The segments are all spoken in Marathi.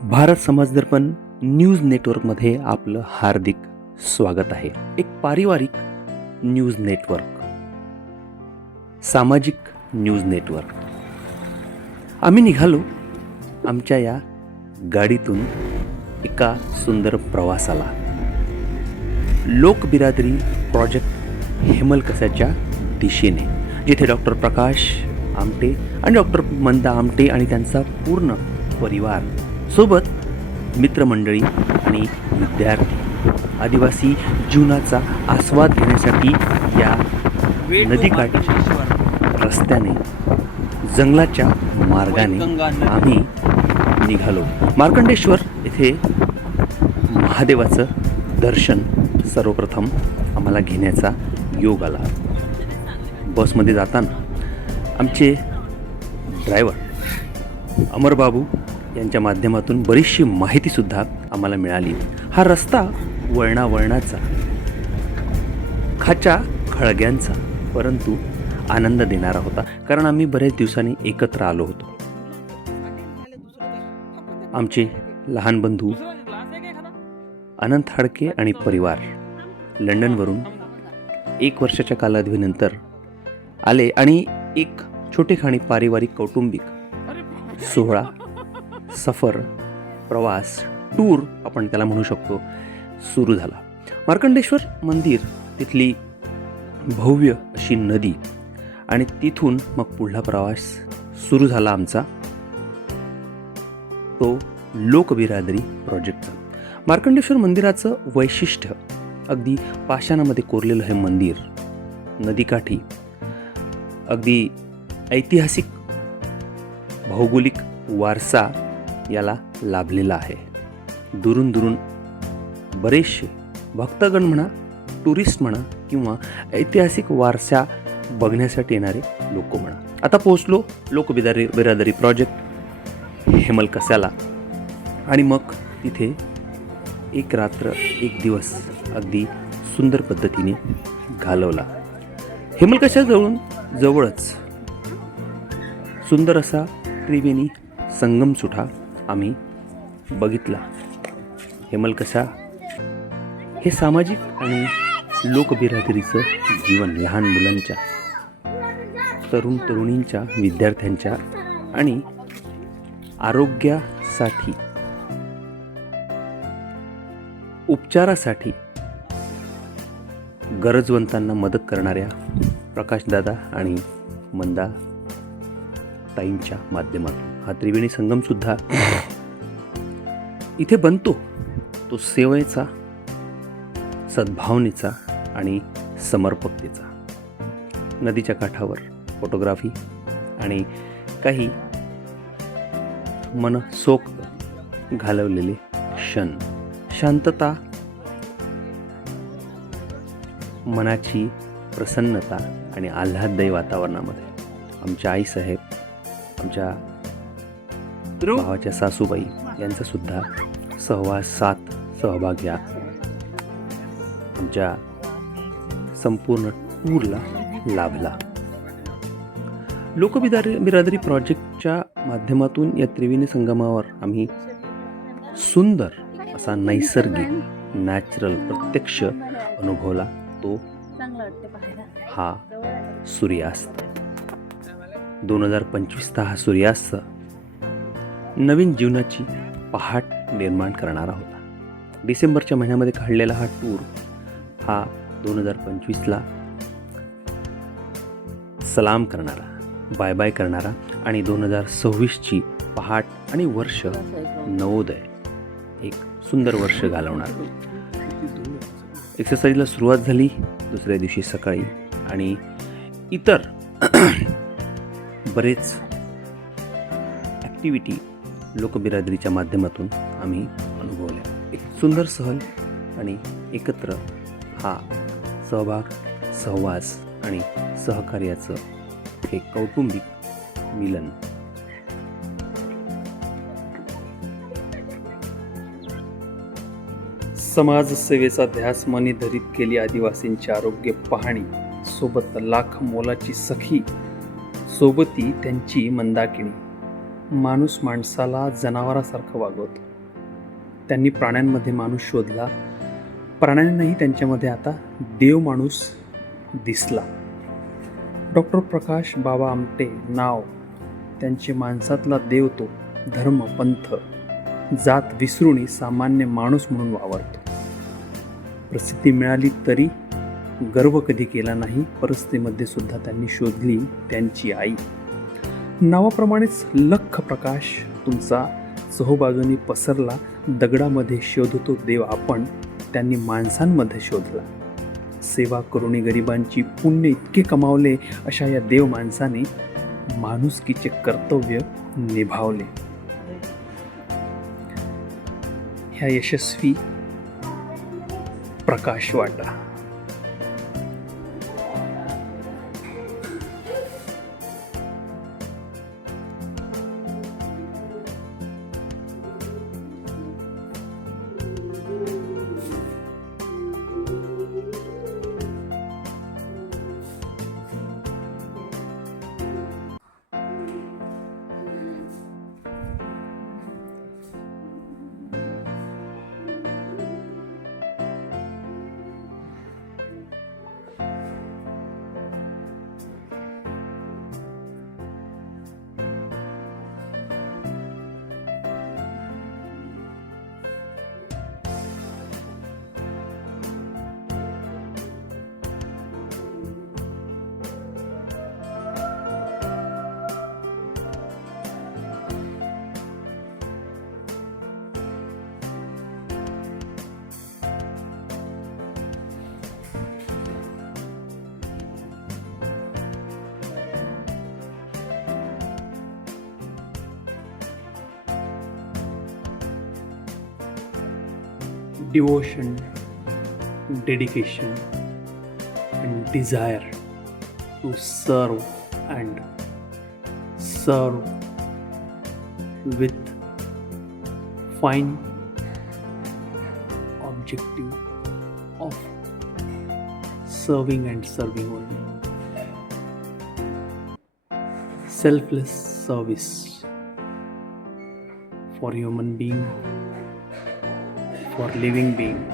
भारत समाज दर्पण न्यूज नेटवर्कमध्ये आपलं हार्दिक स्वागत आहे. एक पारिवारिक न्यूज नेटवर्क, सामाजिक न्यूज नेटवर्क. आम्ही निघालो आमच्या या गाडीतून एका सुंदर प्रवासाला. लोकबिरादरी प्रोजेक्ट हेमलकसाच्या दिशेने, जिथे डॉक्टर प्रकाश आमटे आणि डॉक्टर मंदा आमटे आणि त्यांचा पूर्ण परिवार सोबत मित्रमंडळी आणि विद्यार्थी आदिवासी जीवनाचा आस्वाद घेण्यासाठी या नदीकाठच्या रस्त्याने, जंगलाच्या मार्गाने आम्ही निघालो. मार्कंडेश्वर येथे महादेवाचं दर्शन सर्वप्रथम आम्हाला घेण्याचा योग आला. बसमध्ये जाताना आमचे ड्रायव्हर अमरबाबू यांच्या माध्यमातून बरीचशी माहितीसुद्धा आम्हाला मिळाली. हा रस्ता वळणावळणाचा, खाच्या खळग्यांचा, परंतु आनंद देणारा होता, कारण आम्ही बरेच दिवसांनी एकत्र आलो होतो. आमचे लहान बंधू अनंत हाडके आणि परिवार लंडनवरून 1 वर्षाच्या कालावधीनंतर आले आणि एक छोटेखानी पारिवारिक कौटुंबिक सोहळा, सफर, प्रवास, टूर आपण त्याला म्हणू शकतो, सुरू झाला. मार्कंडेश्वर मंदिर, तिथली भव्य अशी नदी आणि तिथून मग पुढला प्रवास सुरू झाला आमचा, तो लोकबिरादरी प्रोजेक्टचा. मार्कंडेश्वर मंदिराचं वैशिष्ट्य, अगदी पाषाणामध्ये कोरलेलं हे मंदिर नदीकाठी अगदी ऐतिहासिक भौगोलिक वारसा याला लाभलेला आहे. दुरून दुरून बरेचसे भक्तगण म्हणा, टुरिस्ट म्हणा, किंवा ऐतिहासिक वारसा बघण्यासाठी येणारे लोक म्हणा. आता पोहोचलो लोकबिरादरी प्रोजेक्ट हेमलकसाला आणि मग तिथे 1 रात्र 1 दिवस अगदी सुंदर पद्धतीने घालवला. हेमलकसा जवळच सुंदर असा त्रिवेणी संगम सुद्धा आम्ही बघितला. हेमलकसा हे सामाजिक आणि लोकबिरादरीचं जीवन लहान मुलांच्या, तरुण तरुणींच्या, विद्यार्थ्यांच्या आणि आरोग्यासाठी, उपचारासाठी गरजवंतांना मदत करणाऱ्या प्रकाशदादा आणि मंदा ताईंच्या माध्यमातून हा त्रिवेणी संगम सुद्धा इथे बनतो. तो सेवेचा, सद्भावनेचा आणि समर्पकतेचा. नदीच्या काठावर फोटोग्राफी आणि काही मनसोक्त घालवलेले क्षण, शांतता, मनाची प्रसन्नता आणि आल्हाददायी वातावरणामध्ये आमच्या आईसाहेब, आमच्या भावाच्या सासूबाई यांचा सुद्धा सहभाग या आमच्या संपूर्ण टूरला लाभला. लोकबिरादरी प्रोजेक्टच्या माध्यमातून या त्रिवेणी संगमावर आम्ही सुंदर असा नैसर्गिक, नॅचरल, प्रत्यक्ष अनुभवला. तो हा सूर्यास्त. 2025चा हा सूर्यास्त नवीन जीवनाची पहाट निर्माण करणारा होता. डिसेंबरच्या महिन्यामध्ये काढलेला हा टूर हा 2025ला सलाम करणारा, बाय बाय करणारा आणि 2026ची पहाट आणि वर्ष नवोदय, एक सुंदर वर्ष घालवणार. एक्सरसाइजला सुरुवात झाली दुसऱ्या दिवशी सकाळी आणि इतर बरेच ॲक्टिव्हिटी लोकबिरादरीच्या माध्यमातून आम्ही अनुभवल्या. एक सुंदर सहल आणि एकत्र हा सहभाग, सहवास आणि सहकार्याचं हे कौटुंबिक मिलन. समाजसेवेचा ध्यास मनी धरीत केली आदिवासींची आरोग्य पाहणी, सोबत लाख मोलाची सखी, सोबती त्यांची मंदाकिणी. माणूस माणसाला जनावरासारखं वागवतो. त्यांनी प्राण्यांमध्ये माणूस शोधला, प्राण्यांनाही त्यांच्यामध्ये आता देव माणूस दिसला. डॉक्टर प्रकाश बाबा आमटे नाव त्यांचे. माणसातला देव तो धर्म पंथ जात विसरूनी सामान्य माणूस म्हणून वावरतो. प्रसिद्धी मिळाली तरी गर्व कधी केला नाही. परिस्थितीमध्ये सुद्धा त्यांनी शोधली त्यांची आई. नावाप्रमाणेच लख प्रकाश तुमचा चहूबाजूनी पसरला. दगडामध्ये शोधतो देव आपण, त्यांनी माणसांमध्ये शोधला. सेवा करुणी गरिबांची पुण्य इतके कमावले, अशा या देव माणसाने माणुसकीचे कर्तव्य निभावले. ह्या यशस्वी प्रकाश वाटा. Devotion, dedication, and desire to serve and serve with fine objective of serving and serving only. Selfless service for human being, for living being.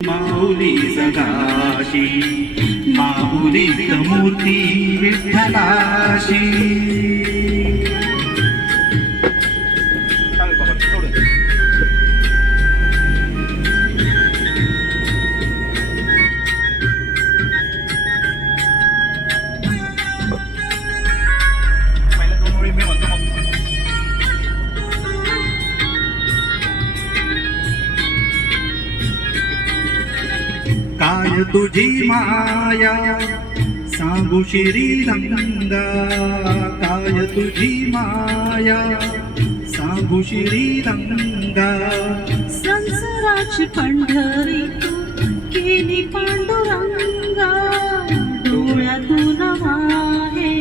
माऊली जगाची माऊली मूर्ती विठ्ठलाची. काय तुझी माया सांगू श्रीरंगा, काय तुझी माया सांगू श्रीरंगा. संसाराची पंढरी तू केली पांडुरंगा, डोळ्यातून वाहे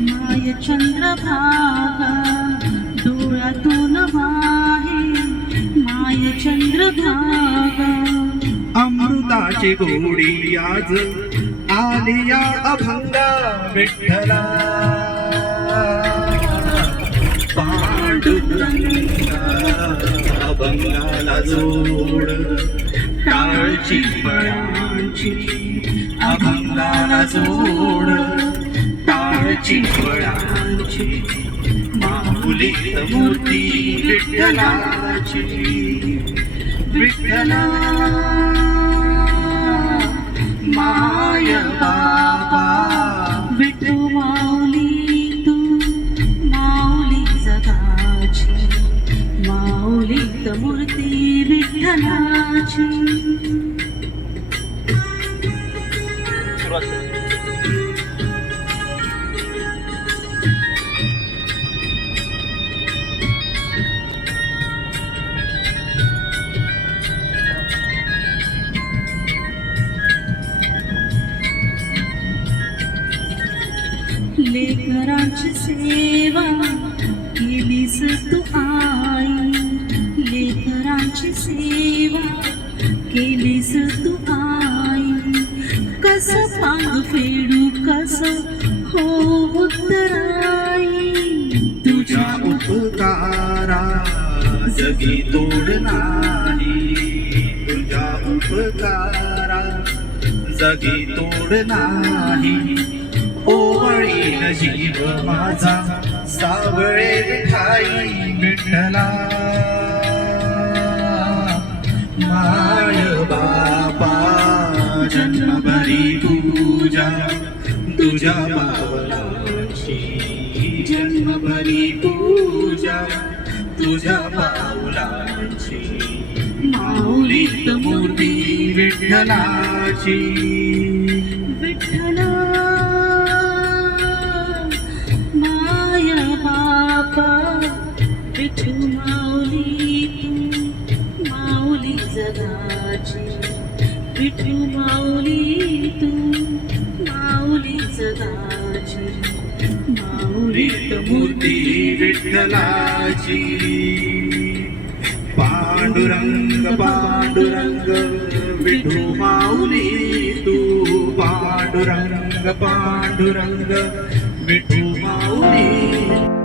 माय चंद्रभागा, डोळ्यातून वाहे माय चंद्रभागा. अमृताची गोडी आज आली या अभंगा विठ्ठला. पांडुरंगा अभंगाला जोड, टाळची फळांची अभंगाला जोड, टाळची फळांची माऊली मूर्ती विठ्ठलाची. विठ्ठला माय बाबा विठू माऊली तू माऊली जगाची, माऊली मूर्ती विठ्ठलाची. लेकरांची सेवा केलीस तू आई, लेकरांची सेवा केलीस तू आई. कस पांग फेडू कस हो उत्तराई. तुझ्या उपकारा जगी तोड नाही, तुझ्या उपकारा जगी तोड नाही. ओवळील जीव माझा सावळे ठाई विठ्ठला. माय बापा जन्मभरी पूजा तुझ्या पावलाची, जन्मभरी पूजा तुझ्या पावलाची. माऊलीत मूर्ती विठ्ठलाची. विठ्ठला माय बापा विठू माऊली तू माऊली जगाची. विठू माऊली तू माऊली जगाची. माऊलीत मूर्ती विठ्ठलाची. पांडुरंग पांडुरंग विठू माऊली तू. पांडुरंग पांडुरंग विठू माऊली.